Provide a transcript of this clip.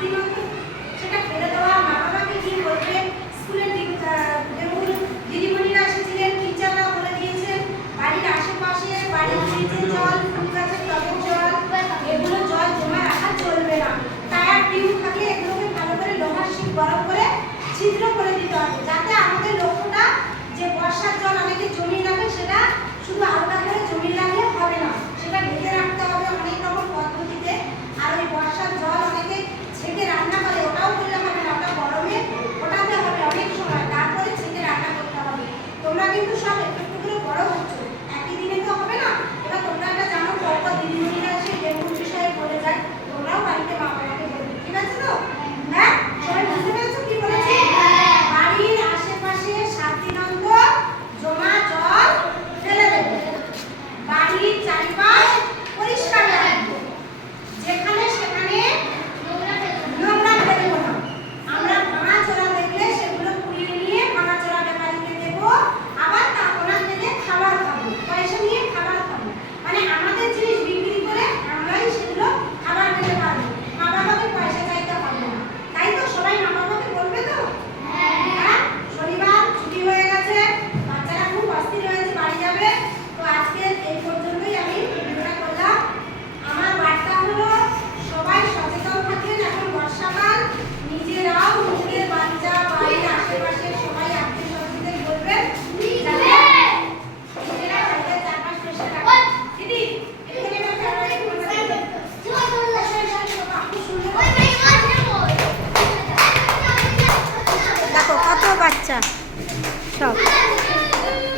দিন অন্তর সেটা ফেলে দেওয়া, মা বাবাকে কি বলবে, স্কুলের দিদিমণিরা এসেছিলেন, টিচাররা বলে দিয়েছেন বাড়ির আশেপাশে বাড়ির নিচে জল, ফুল গাছের টবের জল, এগুলো জল জমা রাখা চলবে না। টায়ার টিউব থাকলে এগুলোকে ভালো করে লোহার শিক গরম করে ছিদ্র করে দিতে হবে, যাতে আমাদের লক্ষ্যটা যে বর্ষার জল অনেকে জমিয়ে রাখে সেটা শুধু হালকা করে জমিয়ে রাখলে হবে না, সেটা ঢেকে রাখতে হবে অনেক রকম পদ্ধতিতে। আর ওই বর্ষার জল অনেকে ছেঁকে রান্না করে, ওটাও করলে হবে না, ওটা গরমে ওটাতে হবে অনেক সময়, তারপরে ছেঁকে রান্না করতে হবে। তোমরা কিন্তু সব একটু একটু করে বড় হচ্ছ, একই দিনে তো হবে না। এবার তোমরা এটা জানো, পরপর দিদিমণিরা এসে ডেঙ্গুর বিষয়ে বলে যায়, তোমরাও বাড়িতে মা বাবাকে বলবে, ঠিক আছে তো? হ্যাঁ, সবাই বুঝতে পেরেছো কি বলেছি? বাড়ির আশেপাশে 7 দিন অন্তর জমা জল ফেলে দেবে, বাড়ির চারিপাশ পরিষ্কার রাখবে, যেখানে সেখানে নোংরা ফেলে দেবো না। আমরা ভাঙাচোরা দেখলে সেগুলো কুড়িয়ে নিয়ে ভাঙাচোরা ব্যাপারীকে দেবো, আবার ওনার থেকে খাবার খাবো, পয়সা নিয়ে খাবার খাবো, মানে আমাদের জিনিস বিক্রি করে আমরাই সেগুলো খাবার খেতে পারবো, মা বাবাকে পয়সা চাইতে হবে না। তাই তো? সবাই মা বাবাকে বলবে তো? হ্যাঁ, শনিবার ছুটি হয়ে গেছে, বাচ্চারা খুব অস্থির হয়েছে, বাড়ি যাবে। তো আজকে এই পর্যন্তই আমি ভিডিওটা করলাম। আমার বার্তা হলো সবাই সচেতন থাকেন, এখন বর্ষাকাল, নিজেরাও নিজেদের বাচ্চা বাড়ির আশেপাশে সবাই আত্মীয় স্বজনদের বলবেন যাতে নিজেরা বাড়িতে চারপাশ পরিষ্কার রাখেন। দিদি এখানে দেখো কত বাচ্চা সব।